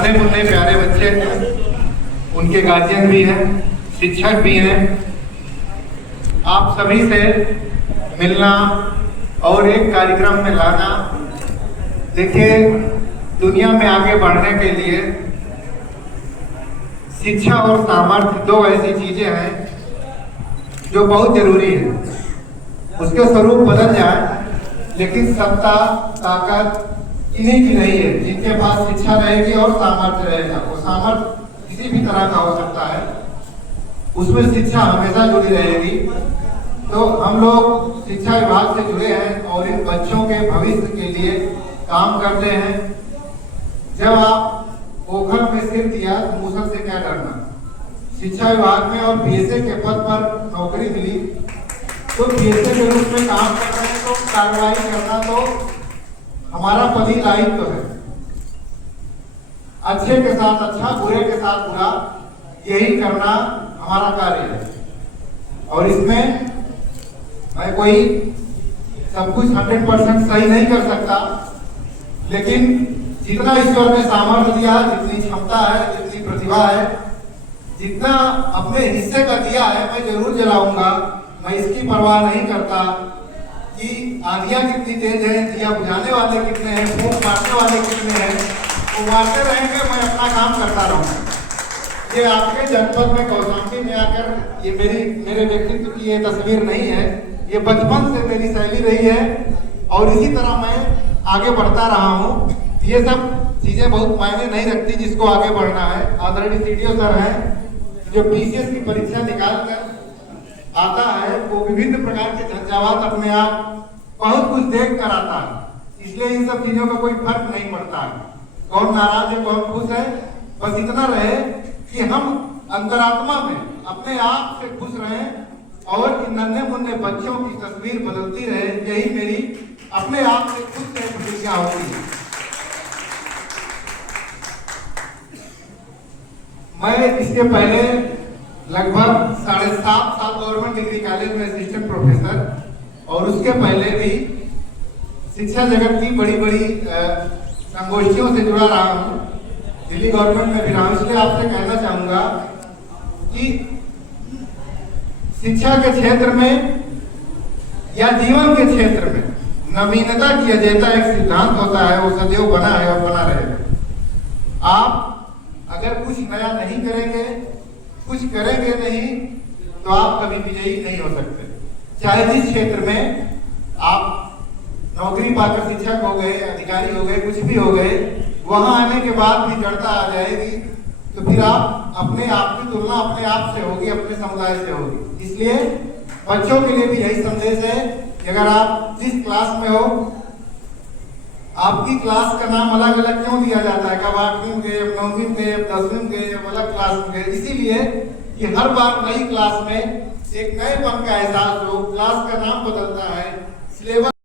नन्हे मुन्ने प्यारे बच्चे, उनके गार्जियन भी हैं, शिक्षक भी हैं, आप सभी से मिलना और एक कार्यक्रम में लाना। देखिए, दुनिया में आगे बढ़ने के लिए शिक्षा और सामर्थ्य दो ऐसी चीजें हैं जो बहुत जरूरी है। उसके स्वरूप बदल जाए लेकिन सत्ता ताकत इन्हीं की नहीं है। जिनके पास शिक्षा रहेगी और सामर्थ्य रहेगा, वो सामर्थ्य किसी भी तरह का हो सकता है, उसमें शिक्षा हमेशा जुड़ी रहेगी। तो हम लोग शिक्षा विभाग से जुड़े हैं और इन बच्चों के भविष्य के लिए काम करते हैं। जब आप ओखर में सिर दिया तो मूसल से क्या डरना। शिक्षा विभाग में और बीएसए के पद पर नौकरी मिली तो बीएसए के रूप में काम कर रहे हैं, तो कार्रवाई करना तो हमारा पदी दायित्व है। अच्छे के साथ अच्छा, बुरे के साथ बुरा, यही करना हमारा कार्य है। और इसमें मैं कोई सब कुछ 100% सही नहीं कर सकता, लेकिन जितना ईश्वर ने सामर्थ्य दिया, जितनी क्षमता है, जितनी प्रतिभा है, जितना अपने हिस्से का दिया है, मैं जरूर जलाऊंगा। मैं इसकी परवाह नहीं करता कि आंधियां कितनी तेज हैं, दिया बुझाने वाले कितने हैं, फूंक मारने वाले कितने हैं, वो मारते रहेंगे, मैं अपना काम करता रहूंगा। ये आपके जनपद में कौशाम्बी में आकर ये मेरे व्यक्तित्व की ये तस्वीर नहीं है, ये बचपन से मेरी शैली रही है और इसी तरह मैं आगे बढ़ता रहा हूँ। ये सब चीजें बहुत मायने नहीं रखती जिसको आगे बढ़ना है। आदरणीय सीडीओ सर हैं जो पीसीएस की परीक्षा निकाल कर आता है, वो विभिन्न प्रकार के झंझावात अपने आप बहुत कुछ देख कर आता है, इसलिए इन सब चीजों का कोई फर्क नहीं पड़ता है। कौन नाराज है कौन खुश है, बस इतना रहे कि हम अंतरात्मा में अपने आप से खुश रहें और इन नन्हे मुन्ने बच्चों की तस्वीर बदलती रहे। यही मेरी अपने आप से खुश से प्रतिज्ञा होती है। मैं इसके पहले लगभग 7.5 साल गवर्नमेंट डिग्री कॉलेज में असिस्टेंट प्रोफेसर और उसके पहले भी शिक्षा जगत की बड़ी बड़ी संगोष्ठियों से जुड़ा रहा हूँ। दिल्ली गवर्नमेंट में भी रहा हूँ। इसलिए आपसे कहना चाहूंगा कि शिक्षा के क्षेत्र में या जीवन के क्षेत्र में नवीनता की अजेयता एक सिद्धांत होता है, वो सदैव बना है और बना रहेगा। आप अगर कुछ नया नहीं करेंगे, कुछ करेंगे नहीं, तो आप कभी विजयी नहीं हो सकते। चाहे जिस क्षेत्र में आप नौकरी पाकर शिक्षक हो गए, अधिकारी हो गए, कुछ भी हो गए, वहां आने के बाद भी जड़ता आ जाएगी, तो फिर आप अपने आप की तुलना अपने आप से होगी, अपने समुदाय से होगी। इसलिए बच्चों के लिए भी यही संदेश है कि अगर आप जिस क्लास में हो, आपकी क्लास का नाम अलग अलग क्यों दिया जाता है, कब 8वीं में गए, 9वीं में गए, 10वीं में गए, अलग क्लास में गए, इसीलिए कि हर बार नई क्लास में एक नएपन का एहसास हो। क्लास का नाम बदलता है, सिलेबस